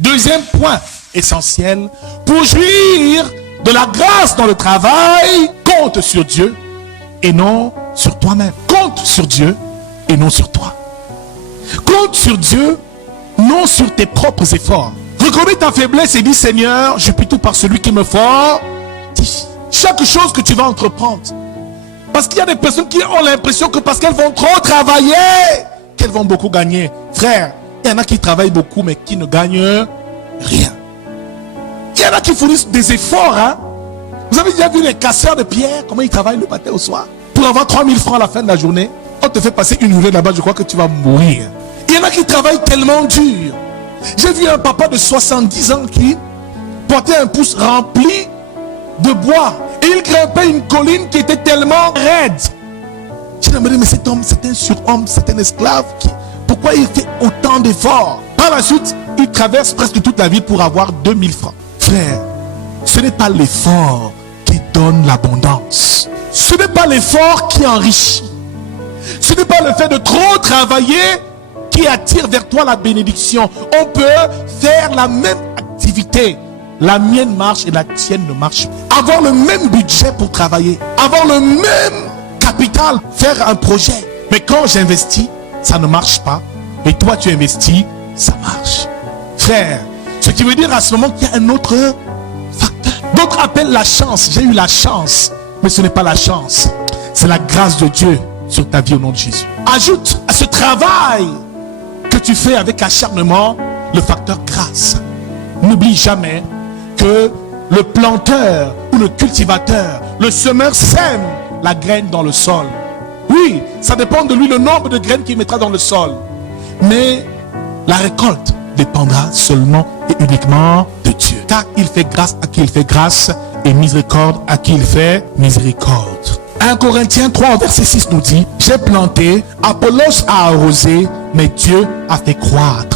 Deuxième point essentiel, pour jouir de la grâce dans le travail, compte sur Dieu et non sur toi-même. Compte sur Dieu et non sur toi. Compte sur Dieu, non sur tes propres efforts. Reconnais ta faiblesse et dis: Seigneur, je puis tout par celui qui me fortifie. Chaque chose que tu vas entreprendre. Parce qu'il y a des personnes qui ont l'impression que parce qu'elles vont trop travailler, qu'elles vont beaucoup gagner. Frère, il y en a qui travaillent beaucoup mais qui ne gagnent rien. Il y en a qui fournissent des efforts. Vous avez déjà vu les casseurs de pierre, comment ils travaillent le matin au soir? Pour avoir 3000 francs à la fin de la journée, on te fait passer une journée là-bas, je crois que tu vas mourir. Il y en a qui travaillent tellement dur. J'ai vu un papa de 70 ans qui portait un pouce rempli de bois. Et il grimpait une colline qui était tellement raide. J'ai demandé: mais cet homme, c'est un surhomme, c'est un esclave. Pourquoi il fait autant d'efforts? Par la suite, il traverse presque toute la ville pour avoir 2000 francs. Frère, ce n'est pas l'effort qui donne l'abondance. Ce n'est pas l'effort qui enrichit. Ce n'est pas le fait de trop travailler qui attire vers toi la bénédiction. On peut faire la même activité. La mienne marche et la tienne ne marche pas. Avoir le même budget pour travailler. Avoir le même capital. Faire un projet. Mais quand j'investis, ça ne marche pas. Et toi, tu investis, ça marche. Frère, ce qui veut dire à ce moment qu'il y a un autre facteur. D'autres appellent la chance. J'ai eu la chance. Mais ce n'est pas la chance. C'est la grâce de Dieu sur ta vie au nom de Jésus. Ajoute à ce travail que tu fais avec acharnement le facteur grâce. N'oublie jamais que le planteur ou le cultivateur, le semeur sème la graine dans le sol. Oui, ça dépend de lui le nombre de graines qu'il mettra dans le sol. Mais la récolte dépendra seulement et uniquement de Dieu. Car il fait grâce à qui il fait grâce et miséricorde à qui il fait miséricorde. 1 Corinthiens 3 verset 6 nous dit: j'ai planté, Apollos a arrosé, mais Dieu a fait croître.